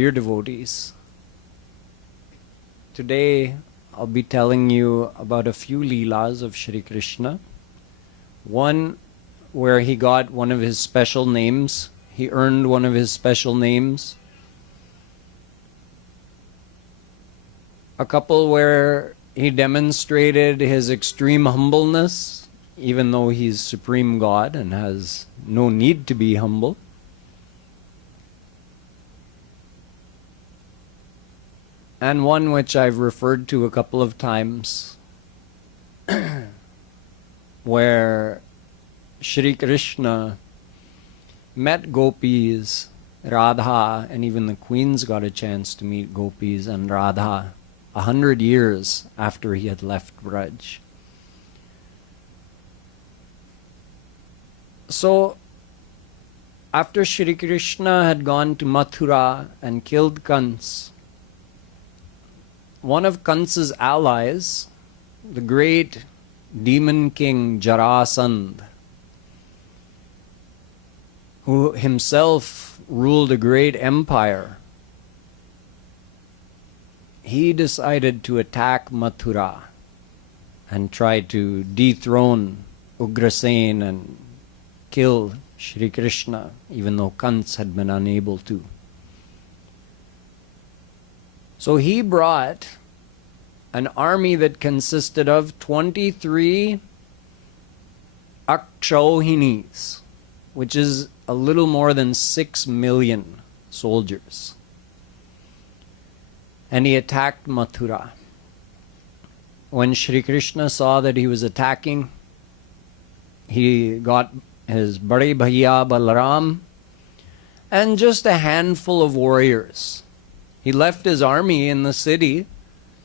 Dear devotees, today I'll be telling you about a few Leelas of Shree Krishna. One where he got one of his special names, he earned one of his special names. A couple where he demonstrated his extreme humbleness, even though he's Supreme God and has no need to be humble. And one which I've referred to a couple of times, where Shree Krishna met gopis, Radha, and even the queens got a chance to meet gopis and Radha 100 years after he had left Braj. So, after Shree Krishna had gone to Mathura and killed Kans, one of Kansa's allies, the great demon king Jarasandh, who himself ruled a great empire, he decided to attack Mathura and try to dethrone Ugrasen and kill Shree Krishna, even though Kans had been unable to. So he brought an army that consisted of 23 Akshohinis, which is a little more than 6 million soldiers. And he attacked Mathura. When Sri Krishna saw that he was attacking, he got his Bade Bhaiya Balaram and just a handful of warriors. He left his army in the city.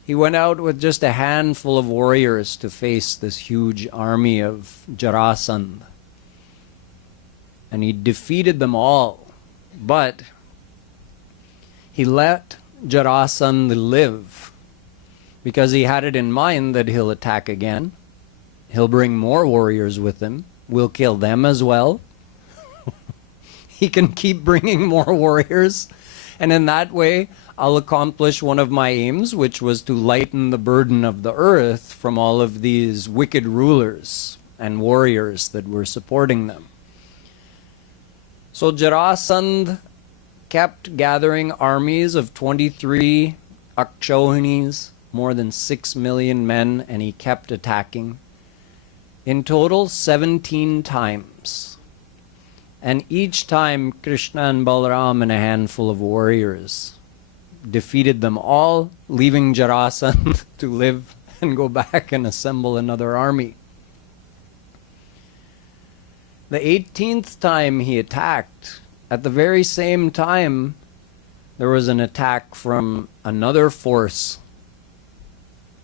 He went out with just a handful of warriors to face this huge army of Jarasandh. And he defeated them all. But he let Jarasandh live because he had it in mind that he'll attack again. He'll bring more warriors with him. We'll kill them as well. He can keep bringing more warriors. And in that way, I'll accomplish one of my aims, which was to lighten the burden of the earth from all of these wicked rulers and warriors that were supporting them. So Jarasandh kept gathering armies of 23 Akshohinis, more than 6 million men, and he kept attacking. In total, 17 times. And each time, Krishna and Balaram and a handful of warriors defeated them all, leaving Jarasandh to live and go back and assemble another army. The 18th time he attacked, at the very same time, there was an attack from another force.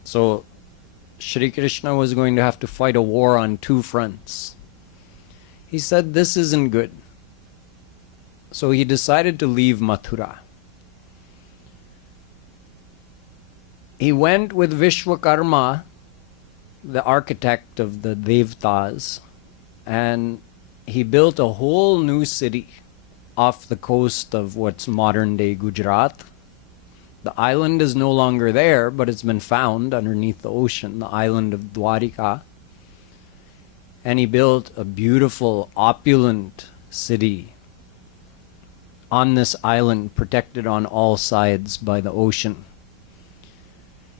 So, Sri Krishna was going to have to fight a war on two fronts. He said, this isn't good. So he decided to leave Mathura. He went with Vishwakarma, the architect of the Devtas, and he built a whole new city off the coast of what's modern-day Gujarat. The island is no longer there, but it's been found underneath the ocean, the island of Dwarika. And he built a beautiful, opulent city on this island, protected on all sides by the ocean.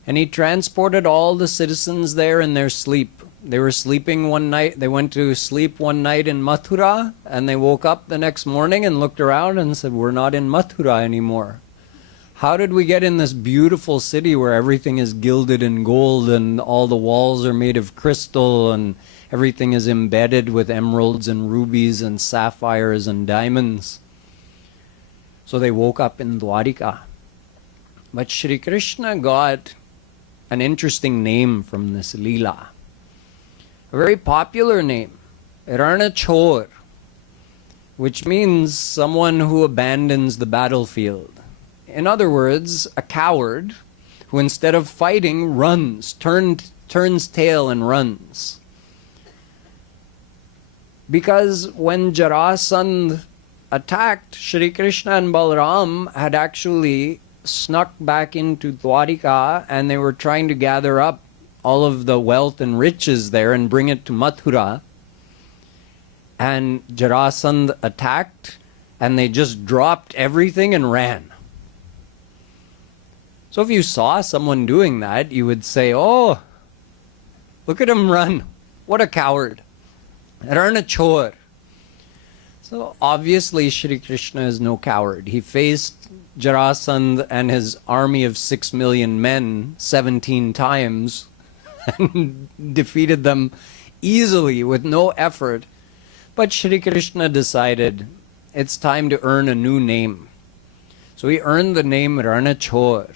And he transported all the citizens there in their sleep. They were sleeping one night, they went to sleep one night in Mathura, and they woke up the next morning and looked around and said, we're not in Mathura anymore. How did we get in this beautiful city where everything is gilded in gold and all the walls are made of crystal and everything is embedded with emeralds and rubies and sapphires and diamonds? So they woke up in Dwarika. But Sri Krishna got an interesting name from this Leela. A very popular name, Ranchor, which means someone who abandons the battlefield. In other words, a coward who instead of fighting runs, turns tail and runs. Because when Jarasandh attacked, Shri Krishna and Balaram had actually snuck back into Dwarika, and they were trying to gather up all of the wealth and riches there and bring it to Mathura. And Jarasandh attacked, and they just dropped everything and ran. So if you saw someone doing that, you would say, oh, look at him run. What a coward. Ranchor. So obviously Shri Krishna is no coward. He faced Jarasandh and his army of 6 million men 17 times and defeated them easily with no effort. But Shri Krishna decided it's time to earn a new name. So he earned the name Ranchor.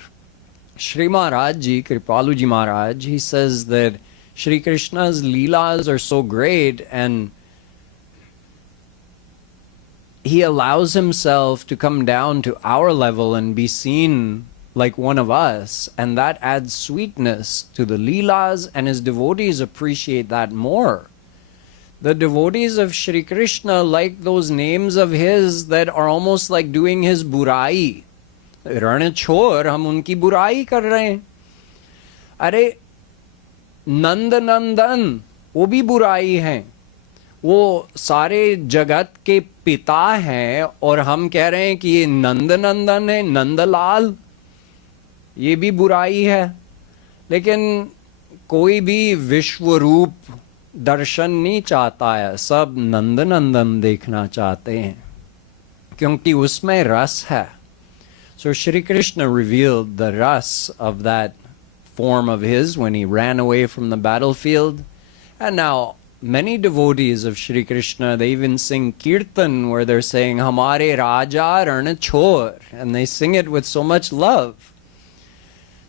Shri Maharaj Ji, Kripalu Ji Maharaj, he says that Shri Krishna's Leelas are so great, and he allows himself to come down to our level and be seen like one of us, and that adds sweetness to the Leelas, and his devotees appreciate that more. The devotees of Shri Krishna like those names of his that are almost like doing his burai. Ranchor, hum unki burai kar rahe hain. Are नंद नंदन वो भी बुराई हैं, वो सारे जगत के पिता हैं, और हम कह रहे हैं कि ये नंद नंदन है, नंदलाल, ये भी बुराई है. लेकिन कोई भी विश्व रूप दर्शन नहीं चाहता है, सब नंद नंदन देखना चाहते हैं क्योंकि उसमें रस है. So Shri Krishna revealed the ras of that form of his when he ran away from the battlefield. And now many devotees of Shri Krishna, they even sing kirtan where they're saying Hamare Raja Ranchor, and they sing it with so much love.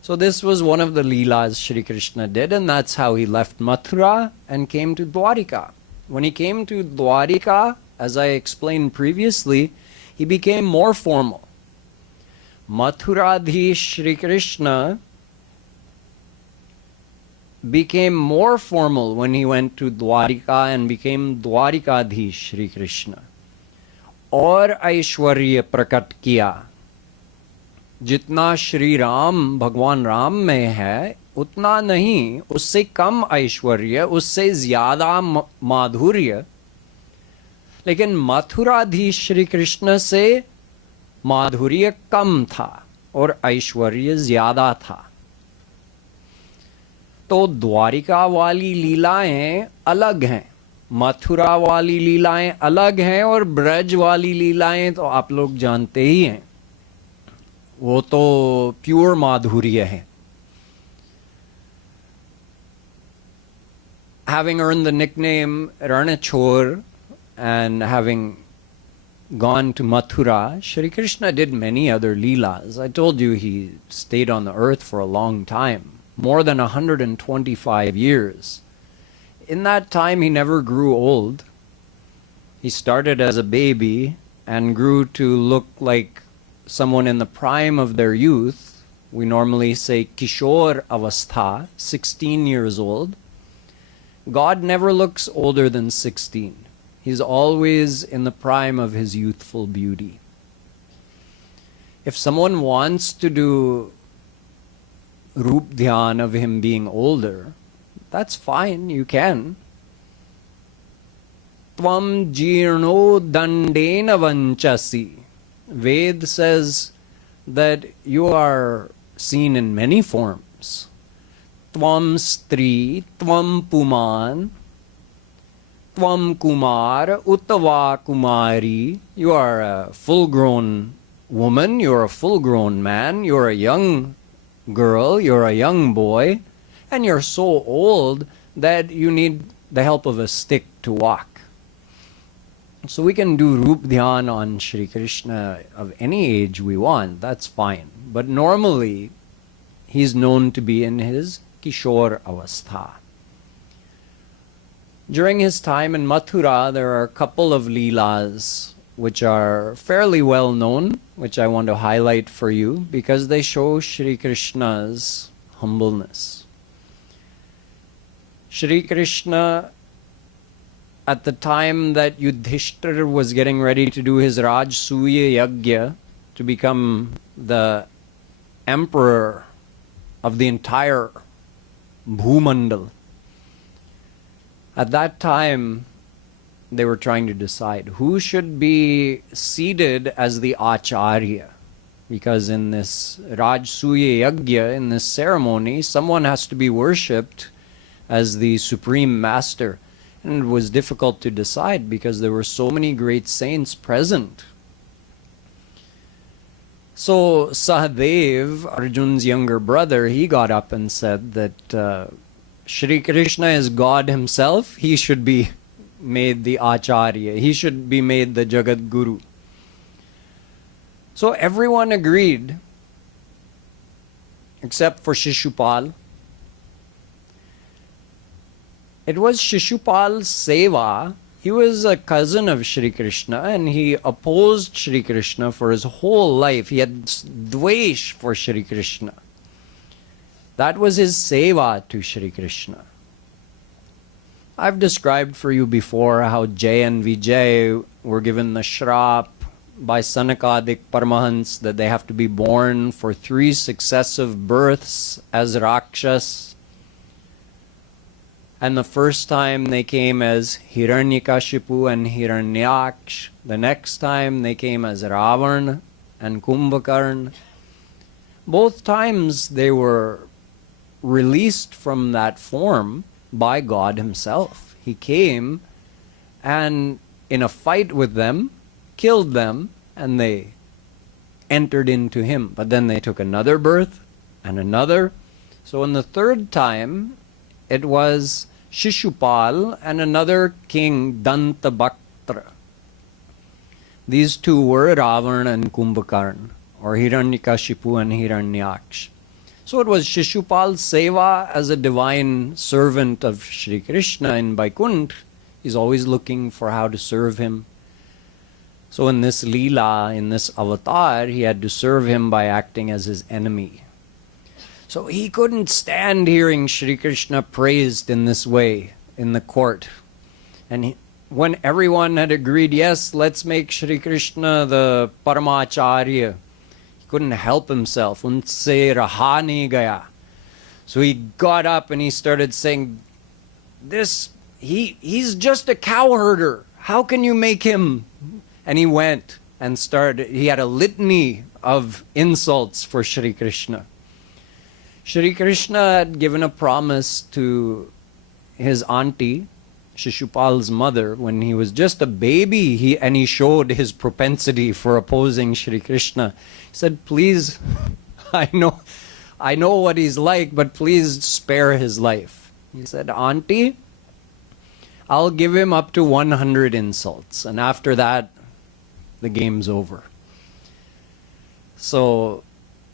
So this was one of the Leelas Shri Krishna did, and that's how he left Mathura and came to Dwarika. When he came to Dwarika, as I explained previously, he became more formal. Mathuradhish Shri Krishna became more formal when he went to Dwarika and became Dwarikadhish Shri Krishna. और ऐश्वर्य प्रकट किया. जितना श्री राम भगवान राम में है उतना नहीं, उससे कम ऐश्वर्य, उससे ज्यादा माधुर्य. लेकिन मथुराधीश श्री कृष्ण से माधुर्य कम था और ऐश्वर्य ज्यादा था. तो द्वारिका वाली लीलाएं अलग हैं, मथुरा वाली लीलाएं अलग हैं, और ब्रज वाली लीलाएं तो आप लोग जानते ही हैं, वो तो प्योर माधुर्य है. Having earned the nickname Ranchor and having gone to Mathura, Shri Krishna did many other leelas. I told you he stayed on the earth for a long time, more than 125 years. In that time, he never grew old. He started as a baby and grew to look like someone in the prime of their youth. We normally say Kishor avastha, 16 years old. God never looks older than 16. He's always in the prime of his youthful beauty. If someone wants to do Roop Dhyan of him being older, that's fine, you can. Tvam jirno dandena vanchasi. Ved says that you are seen in many forms. Tvam stri, tvam puman, tvam kumar, uttava kumari. You are a full-grown woman, you're a full-grown man, you're a young girl, you're a young boy, and you're so old that you need the help of a stick to walk. So we can do Roop Dhyan on Shri Krishna of any age we want, that's fine. But normally, he's known to be in his Kishor avastha. During his time in Mathura, there are a couple of Leelas which are fairly well known, which I want to highlight for you because they show Shri Krishna's humbleness. Shri Krishna at the time that Yudhishthira was getting ready to do his Rajsui yagya to become the emperor of the entire Bhumandal, at that time they were trying to decide who should be seated as the Acharya. Because in this Rajsui yagya, in this ceremony, someone has to be worshipped as the supreme master. And it was difficult to decide because there were so many great saints present. So Sahadev, Arjun's younger brother, he got up and said that Shri Krishna is God himself. He should be made the Acharya. He should be made the Jagadguru. So everyone agreed except for Shishupal. It was Shishupal's seva. He was a cousin of Shri Krishna and he opposed Shri Krishna for his whole life. He had dvesh for Shri Krishna. That was his seva to Shri Krishna. I've described for you before how Jay and Vijay were given the shrap by Sanakadik Paramahansa that they have to be born for 3 successive births as Rakshas. And the first time they came as Hiranyakashipu and Hiranyaksh. The next time they came as Ravan and Kumbhakarna. Both times they were released from that form by God himself. He came and in a fight with them, killed them, and they entered into him. But then they took another birth and another. So in the third time, it was Shishupal and another king, Dantabhaktra. These two were Ravan and Kumbhakarna, or Hiranyakashipu and Hiranyaksh. So it was Shishupal's seva as a divine servant of Shri Krishna in Vaikuntha. He's always looking for how to serve him. So in this Leela, in this avatar, he had to serve him by acting as his enemy. So he couldn't stand hearing Shri Krishna praised in this way in the court. And when everyone had agreed, yes, let's make Shri Krishna the Paramacharya, he couldn't help himself. Unse raha nahi gaya. So he got up and he started saying, he's just a cowherder. How can you make him? And he went and he had a litany of insults for Shri Krishna. Shri Krishna had given a promise to his auntie, Shishupal's mother, when he was just a baby, he showed his propensity for opposing Shri Krishna. He said, please, I know what he's like, but please spare his life. He said, Auntie, I'll give him up to 100 insults, and after that, the game's over. So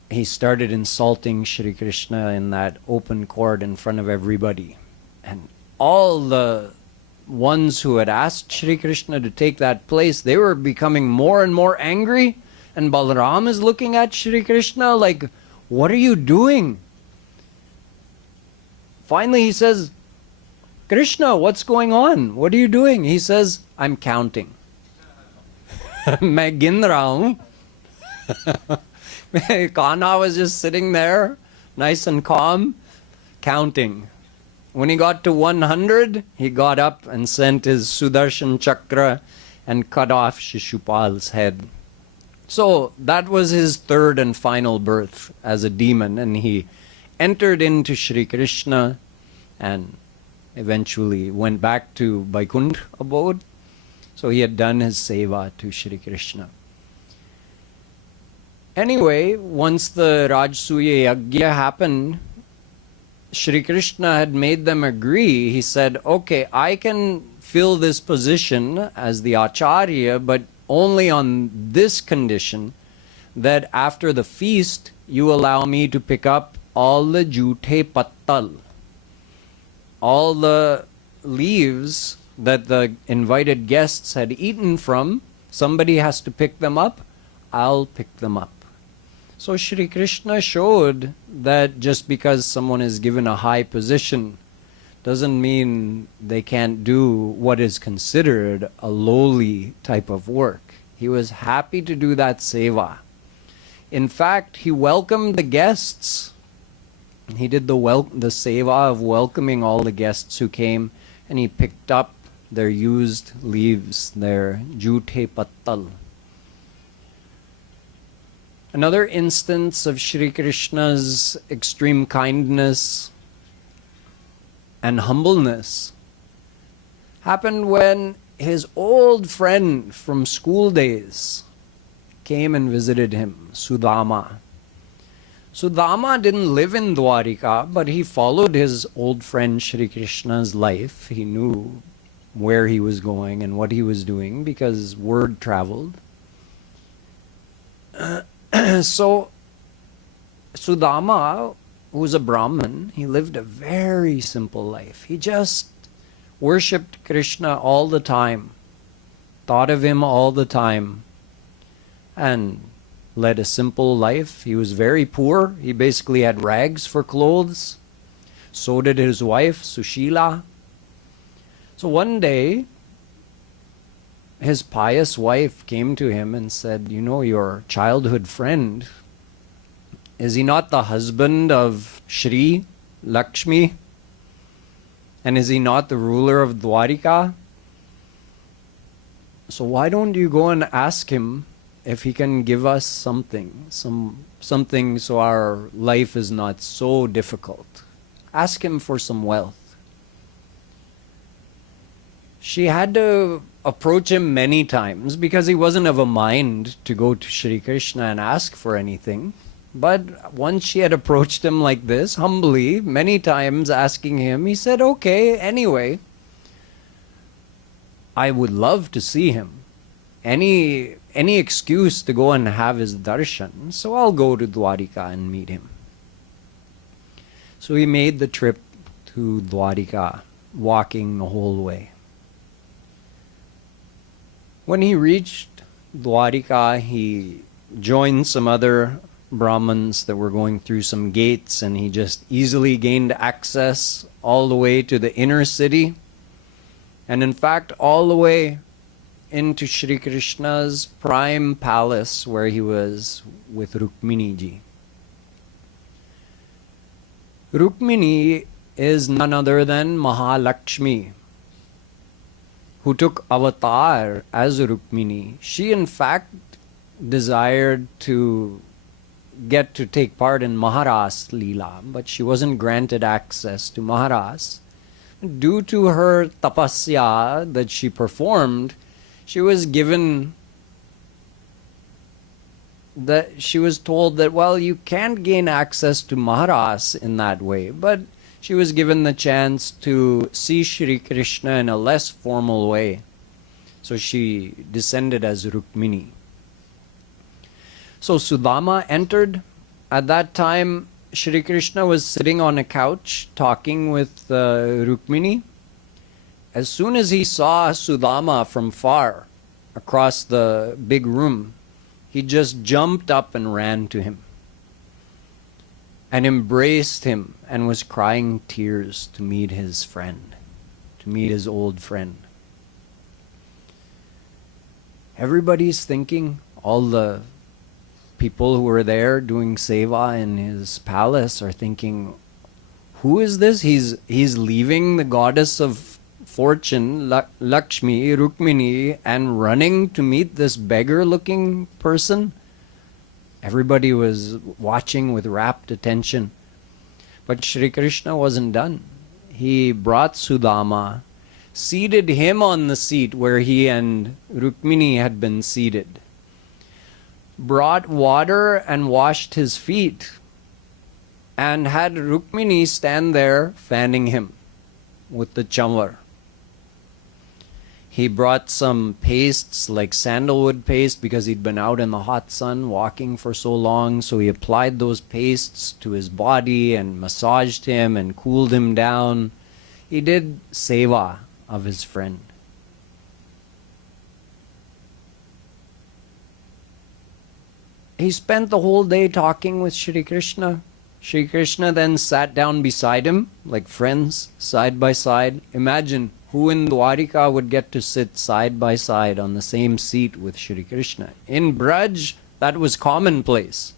he started insulting Shri Krishna in that open court in front of everybody. And all the ones who had asked Shri Krishna to take that place, they were becoming more and more angry. And Balaram is looking at Shri Krishna like, what are you doing? Finally he says, Krishna, what's going on? What are you doing? He says, I'm counting. Main gin raha hu. Kanha was just sitting there, nice and calm, counting. When he got to 100, he got up and sent his Sudarshan Chakra and cut off Shishupal's head. So that was his third and final birth as a demon, and he entered into Shri Krishna and eventually went back to Vaikuntha abode. So he had done his seva to Shri Krishna. Anyway, once the Rajsui yagya happened, Shri Krishna had made them agree. He said, okay, I can fill this position as the Acharya, but only on this condition, that after the feast, you allow me to pick up all the jute pattal, all the leaves that the invited guests had eaten from. Somebody has to pick them up. I'll pick them up. So Shri Krishna showed that just because someone is given a high position doesn't mean they can't do what is considered a lowly type of work. He was happy to do that seva. In fact, he welcomed the guests. He did the seva of welcoming all the guests who came, and he picked up their used leaves, their jute pattal. Another instance of Shri Krishna's extreme kindness and humbleness happened when his old friend from school days came and visited him, Sudama. Sudama didn't live in Dwarika, but he followed his old friend Shri Krishna's life. He knew where he was going and what he was doing because word traveled. So Sudama, who was a Brahmin, he lived a very simple life. He just worshipped Krishna all the time, thought of him all the time, and led a simple life. He was very poor. He basically had rags for clothes. So did his wife, Sushila. So one day, his pious wife came to him and said, "You know, your childhood friend, is he not the husband of Shri Lakshmi? And is he not the ruler of Dwarika? So why don't you go and ask him if he can give us something so our life is not so difficult. Ask him for some wealth." She had to approach him many times because he wasn't of a mind to go to Shri Krishna and ask for anything. But once she had approached him like this, humbly, many times asking him, he said, "Okay, anyway, I would love to see him. Any excuse to go and have his darshan, so I'll go to Dwarika and meet him." So he made the trip to Dwarika, walking the whole way. When he reached Dwarika, he joined some other Brahmins that were going through some gates, and he just easily gained access all the way to the inner city, and in fact all the way into Shri Krishna's prime palace where he was with Rukmini ji. Rukmini is none other than Mahalakshmi, who took avatar as Rukmini. She in fact desired to get to take part in Maharaj's Leela, but she wasn't granted access to Maharaj. Due to her tapasya that she performed, she was told that, well, you can't gain access to Maharaj in that way, but she was given the chance to see Shri Krishna in a less formal way. So she descended as Rukmini. So Sudama entered. At that time, Shri Krishna was sitting on a couch talking with Rukmini. As soon as he saw Sudama from far across the big room, he just jumped up and ran to him and embraced him and was crying tears to meet his friend, to meet his old friend. Everybody's thinking, all the people who were there doing seva in his palace are thinking, who is this? He's leaving the goddess of fortune, Lakshmi, Rukmini, and running to meet this beggar-looking person. Everybody was watching with rapt attention. But Shri Krishna wasn't done. He brought Sudama, seated him on the seat where he and Rukmini had been seated, brought water and washed his feet, and had Rukmini stand there fanning him with the chamvar. He brought some pastes like sandalwood paste because he'd been out in the hot sun walking for so long, so he applied those pastes to his body and massaged him and cooled him down. He did seva of his friend. He spent the whole day talking with Shri Krishna. Sri Krishna then sat down beside him, like friends, side by side. Imagine who in Dwarika would get to sit side by side on the same seat with Sri Krishna. In Braj, that was commonplace.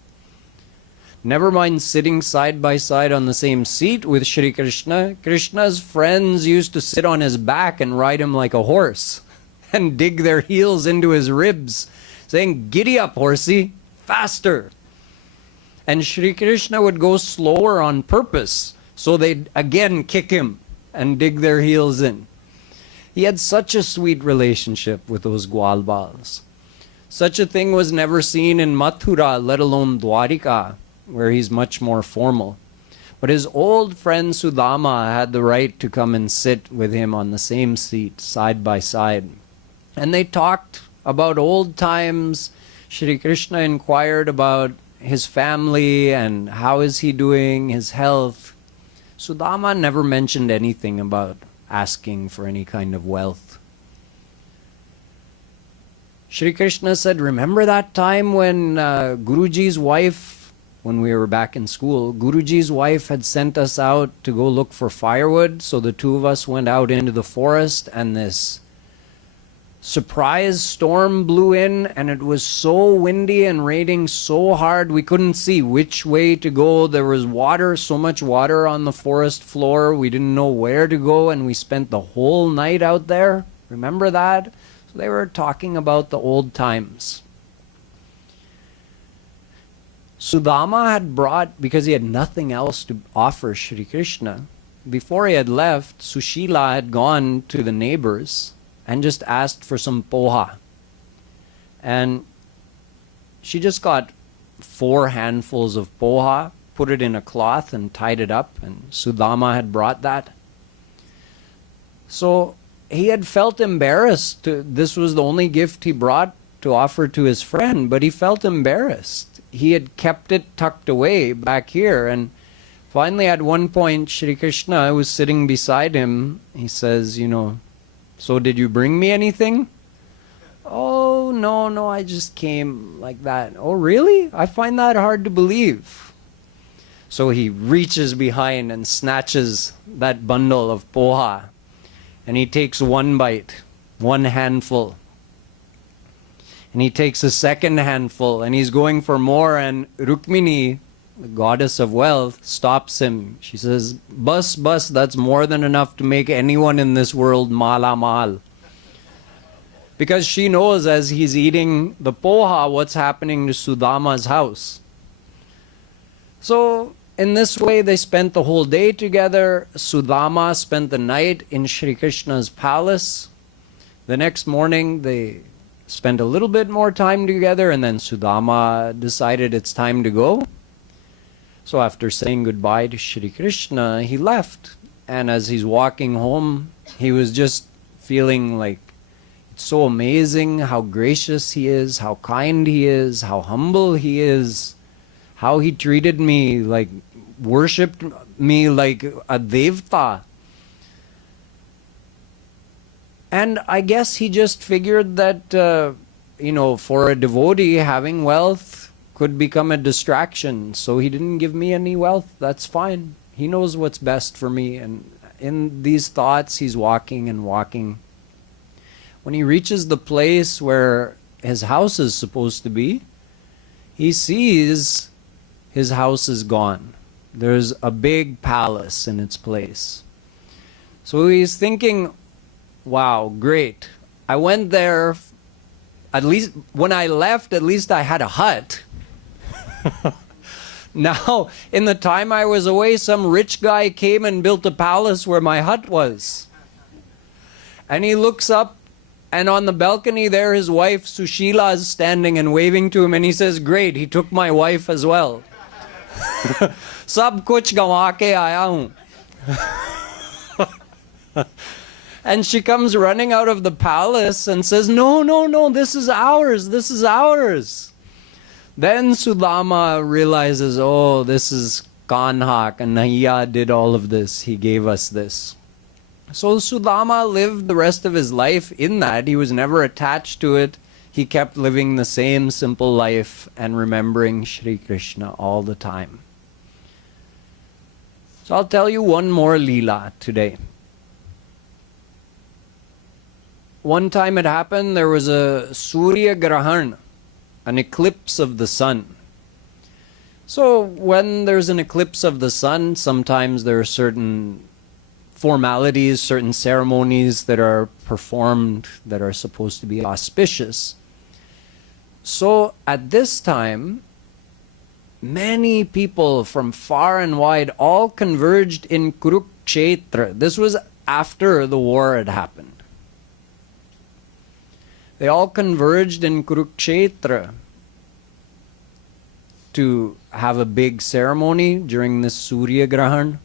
Never mind sitting side by side on the same seat with Sri Krishna. Krishna's friends used to sit on his back and ride him like a horse and dig their heels into his ribs, saying, "Giddy up, horsey, faster." And Sri Krishna would go slower on purpose, so they'd again kick him and dig their heels in. He had such a sweet relationship with those Gwalbals. Such a thing was never seen in Mathura, let alone Dwarika, where he's much more formal. But his old friend Sudama had the right to come and sit with him on the same seat, side by side. And they talked about old times. Shri Krishna inquired about his family and how is he doing, his health. Sudama never mentioned anything about asking for any kind of wealth. Shri Krishna said, "Remember that time when Guruji's wife, when we were back in school, Guruji's wife had sent us out to go look for firewood, so the two of us went out into the forest and this surprise storm blew in and it was so windy and raining so hard we couldn't see which way to go. There was water, so much water on the forest floor, we didn't know where to go and we spent the whole night out there. Remember that?" So they were talking about the old times. Sudama had brought, because he had nothing else to offer Shri Krishna, before he had left, Sushila had gone to the neighbors and just asked for some poha. And she just got 4 handfuls of poha, put it in a cloth and tied it up, and Sudama had brought that. So he had felt embarrassed. This was the only gift he brought to offer to his friend, but he felt embarrassed. He had kept it tucked away back here, and finally at one point Shri Krishna was sitting beside him. He says, "So did you bring me anything?" "Oh, no, I just came like that." "Oh, really? I find that hard to believe." So he reaches behind and snatches that bundle of poha, and he takes one bite, 1 handful. And he takes a second handful and he's going for more, and Rukmini, the goddess of wealth, stops him. She says, Bus, that's more than enough to make anyone in this world mala mal." Because she knows as he's eating the poha what's happening to Sudama's house. So in this way they spent the whole day together. Sudama spent the night in Shri Krishna's palace. The next morning they spent a little bit more time together, and then Sudama decided it's time to go. So after saying goodbye to Shri Krishna, he left. And as he's walking home, he was just feeling like it's so amazing how gracious he is, how kind he is, how humble he is, how he treated me, like worshipped me like a devta. And I guess he just figured that, for a devotee, having wealth could become a distraction. So he didn't give me any wealth. That's fine. He knows what's best for me. And in these thoughts, he's walking and walking. When he reaches the place where his house is supposed to be, he sees his house is gone. There's a big palace in its place. So he's thinking, wow, great. I went there, at least when I left, at least I had a hut. Now, in the time I was away, some rich guy came and built a palace where my hut was. And he looks up, and on the balcony there his wife Sushila is standing and waving to him, and he says, "Great, he took my wife as well." Sab kuch gawa ke aaya hoon. And she comes running out of the palace and says, No, this is ours, this is ours. Then Sudama realizes, oh, this is Kanha, Kanhaiya did all of this, he gave us this. So Sudama lived the rest of his life in that. He was never attached to it. He kept living the same simple life and remembering Shri Krishna all the time. So I'll tell you one more Leela today. One time it happened, there was a Surya Grahan, an eclipse of the sun. So when there's an eclipse of the sun, sometimes there are certain formalities, certain ceremonies that are performed that are supposed to be auspicious. So at this time, many people from far and wide all converged in Kurukshetra. This was after the war had happened. They all converged in Kurukshetra to have a big ceremony during this Surya Grahan.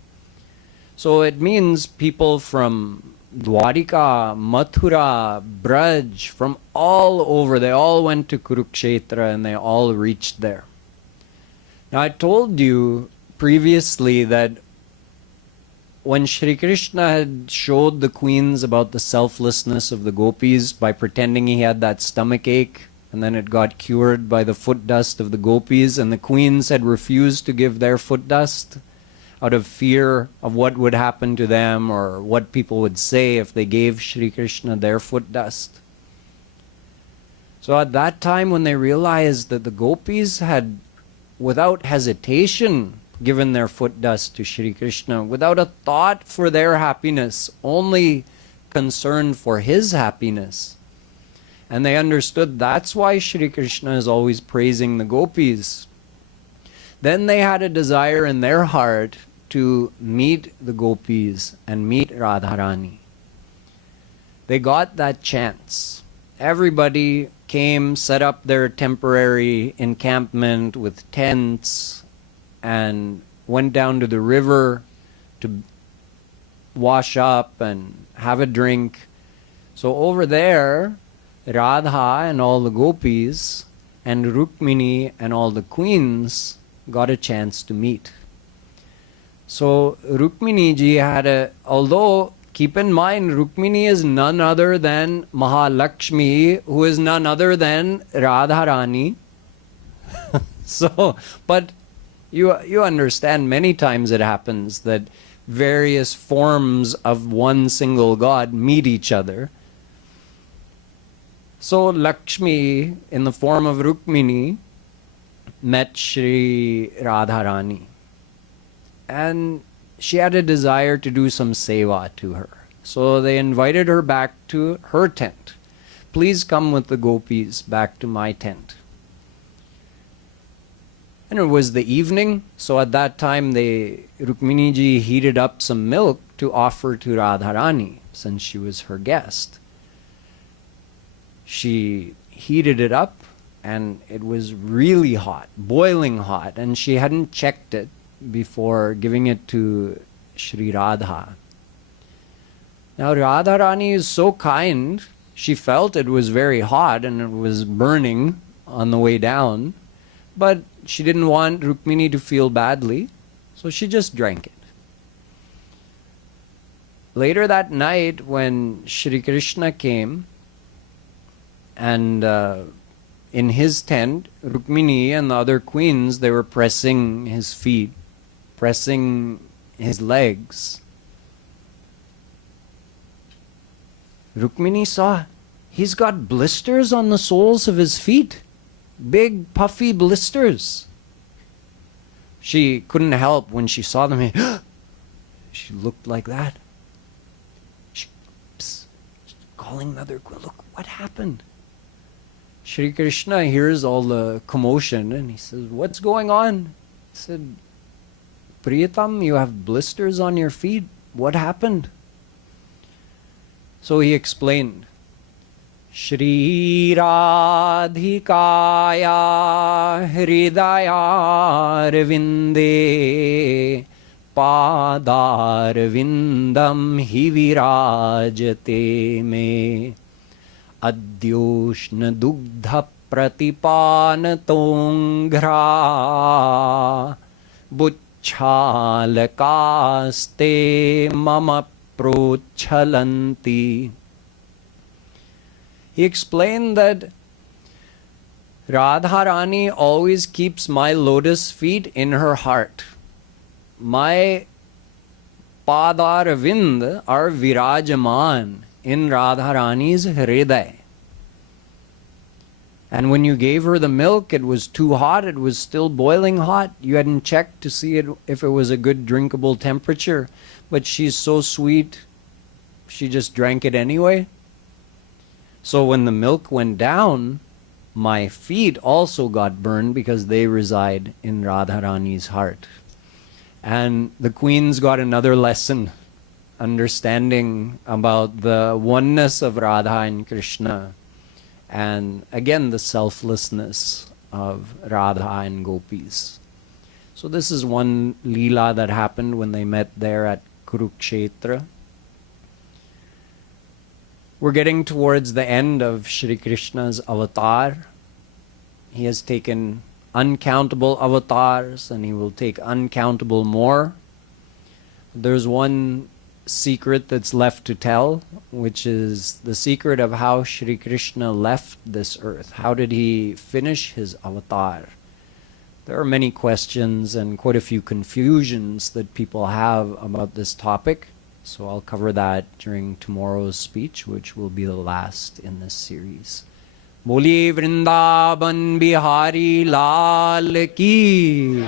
So it means people from Dwarika, Mathura, Braj, from all over, they all went to Kurukshetra and they all reached there. Now I told you previously that when Shri Krishna had showed the queens about the selflessness of the gopis by pretending he had that stomach ache, and then it got cured by the foot dust of the gopis, and the queens had refused to give their foot dust out of fear of what would happen to them or what people would say if they gave Shri Krishna their foot dust. So at that time, when they realized that the gopis had, without hesitation, given their foot dust to Shri Krishna, without a thought for their happiness, only concern for his happiness, and they understood that's why Shri Krishna is always praising the gopis, then they had a desire in their heart to meet the gopis and meet Radharani. They got that chance. Everybody came, set up their temporary encampment with tents, and went down to the river to wash up and have a drink. So over there, Radha and all the gopis and Rukmini and all the queens got a chance to meet. So Rukmini ji had although keep in mind Rukmini is none other than Mahalakshmi, who is none other than Radharani. So, but you understand many times it happens that various forms of one single God meet each other. So Lakshmi, in the form of Rukmini, met Shri Radharani. And she had a desire to do some seva to her. So they invited her back to her tent. Please come with the gopis back to my tent. And it was the evening, so at that time Rukmini ji heated up some milk to offer to Radharani, since she was her guest. She heated it up, and it was really hot, boiling hot, and she hadn't checked it before giving it to Shri Radha. Now Radharani is so kind, she felt it was very hot and it was burning on the way down, but she didn't want Rukmini to feel badly, so she just drank it. Later that night, when Shri Krishna came, and in his tent, Rukmini and the other queens, they were pressing his feet, pressing his legs. Rukmini saw, he's got blisters on the soles of his feet. Big puffy blisters. She couldn't help when she saw them. She looked like that. Calling the other, look, what happened? Shri Krishna hears all the commotion and he says, what's going on? He said, Priyatam, you have blisters on your feet. What happened? So he explained, Shri Radhikaya Hridayarvinde Padarvindam Hivirajate me Adyoshna Dugdha Pratipanatongghra Buchalakaste Mama Prochalanti. He explained that Radharani always keeps my lotus feet in her heart. My Padaravind are virajaman in Radharani's hriday. And when you gave her the milk, it was too hot, it was still boiling hot. You hadn't checked to see if it was a good drinkable temperature. But she's so sweet, she just drank it anyway. So when the milk went down, my feet also got burned because they reside in Radharani's heart. And the queens got another lesson, understanding about the oneness of Radha and Krishna. And again, the selflessness of Radha and Gopis. So this is one Leela that happened when they met there at Kurukshetra. We're getting towards the end of Shree Krishna's avatar. He has taken uncountable avatars and he will take uncountable more. There's one secret that's left to tell, which is the secret of how Shree Krishna left this earth. How did he finish his avatar? There are many questions and quite a few confusions that people have about this topic. So I'll cover that during tomorrow's speech, which will be the last in this series. Boli Vrindavan Bihari Lal Ki